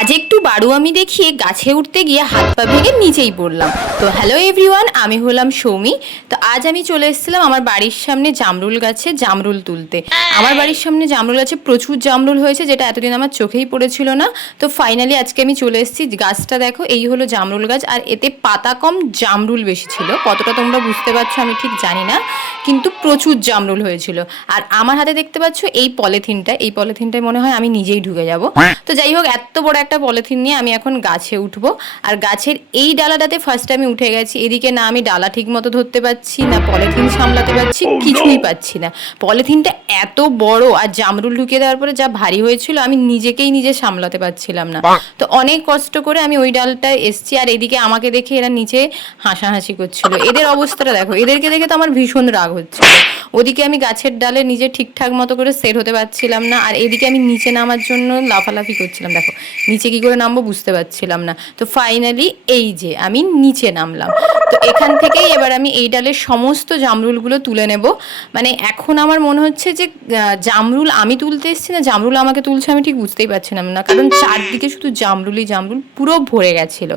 আজ একটু বাড়ুয়ামি দেখিয়ে গাছে উঠতে গিয়ে হাত পা ভেঙে নিচেই পড়লাম। তো হ্যালো এভরিওয়ান, আমি হলাম সৌমি। তো আজ আমি চলে এসেছিলাম আমার বাড়ির সামনে জামরুল গাছে জামরুল তুলতে। আমার বাড়ির সামনে জামরুল গাছে প্রচুর জামরুল হয়েছে, যেটা এতদিন আমার চোখেই পড়েছিল না। তো ফাইনালি আজকে আমি চলে এসেছি। গাছটা দেখো, এই হলো জামরুল গাছ, আর এতে পাতা কম জামরুল বেশি ছিল। কতটা তোমরা বুঝতে পারছো আমি ঠিক জানি না, কিন্তু প্রচুর জামরুল হয়েছিল। আর আমার হাতে দেখতে পাচ্ছ এই পলিথিনটায় মনে হয় আমি নিজেই ঢুকে যাব। তো যাই হোক, এত বড় একটা পলিথিন নিয়ে আমি এখন গাছে উঠবো। আর গাছের এই ডালাটাতে ফার্স্ট আমি উঠে গেছি। এদিকে না আমি ডালা ঠিক মতো ধরতে পারছি না, পলিথিন সামলাতে পারছি, কিছুই পাচ্ছি না। পলিথিনটা এত বড়, আর জামরুল ঢুকিয়ে দেওয়ার পরে যা ভারী হয়েছিল, আমি নিজে সামলাতে পারছিলাম না। তো অনেক কষ্ট করে আমি ওই ডালটায় এসছি। আর এদিকে আমাকে দেখে এরা নিচে হাসাহাসি করছিল। এদের অবস্থাটা দেখো, এদেরকে দেখে তো আমার ভীষণ রাগ হচ্ছিল। ওদিকে আমি গাছের ডালে নিজে ঠিকঠাক মতো করে সেট হতে পারছিলাম না, আর এদিকে আমি নিচে নামার জন্য লাফালাফি করছিলাম। দেখো নিচে কি করে নামবো বুঝতে পারছিলাম না। তো ফাইনালি এই যে আমি নিচে নামলাম। তো এখান থেকেই এবার আমি এই ডালের সমস্ত জামরুলগুলো তুলে নেব। মানে এখন আমার মনে হচ্ছে যে জামরুল আমি তুলতে এসেছি না জামরুল আমাকে তুলছে, আমি ঠিক বুঝতেই পারছিলাম না, কারণ চারদিকে শুধু জামরুলই জামরুল পুরো ভরে গেছিলো।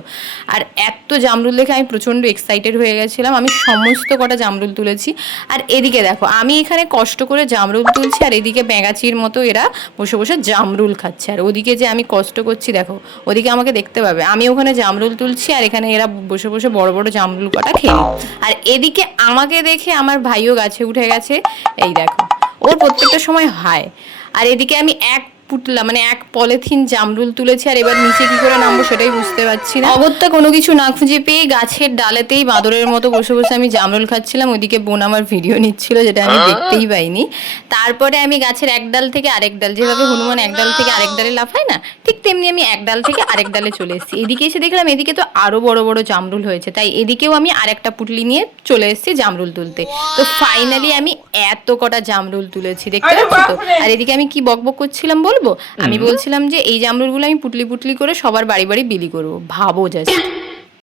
আর এত জামরুল দেখে আমি প্রচণ্ড এক্সাইটেড হয়ে গেছিলাম। আমি সমস্ত কটা জামরুল তুলেছি। আর এদিকে দেখো, আমি এখানে কষ্ট করে জামরুল তুলছি, আর এদিকে ব্যাঙাচির মতো এরা বসে বসে জামরুল খাচ্ছে। আর ওদিকে যে আমি কষ্ট করছি দেখো, ওদিকে আমাকে দেখতে পাবে, আমি ওখানে জামরুল তুলছি, আর এখানে এরা বসে বসে বড় বড় জামরুল কটা খেয়ে। আর এদিকে আমাকে দেখে আমার ভাইও গাছে উঠে গেছে। এই দেখো, ওর প্রত্যেকটা সময় হয়। আর এদিকে আমি এক পলিথিন জামরুল তুলেছি, আর এবার নিচে কি করে নামবো সেটাই বুঝতে পারছি না। অগত্যা কোনো কিছু না খুঁজে পেয়ে গাছের ডালেতেই বাঁদরের মতো বসে বসে আমি জামরুল খাচ্ছিলাম। ওইদিকে বোন আমার ভিডিও নিচ্ছিল, যেটা আমি দেখতেই পাইনি। তারপরে আমি গাছের এক ডাল থেকে আরেক ডাল, যেভাবে হনুমান এক ডাল থেকে আরেক ডালে লাফায় না, ঠিক তেমনি আমি এক ডাল থেকে আরেক ডালে চলে এসেছি। এদিকে এসে দেখলাম এদিকে তো আরো বড় বড় জামরুল হয়েছে, তাই এদিকেও আমি আরেকটা পুটলি নিয়ে চলে এসেছি জামরুল তুলতে। তো ফাইনালি আমি এত কটা জামরুল তুলেছি, দেখতে পাচ্ছি তো। আর এদিকে আমি কি বকবক করছিলাম বলবো, আমি বলছিলাম যে এই জামরুলগুলো আমি পুটলি পুটলি করে সবার বাড়ি বাড়ি বিলি করবো। ভাবো জাস্ট।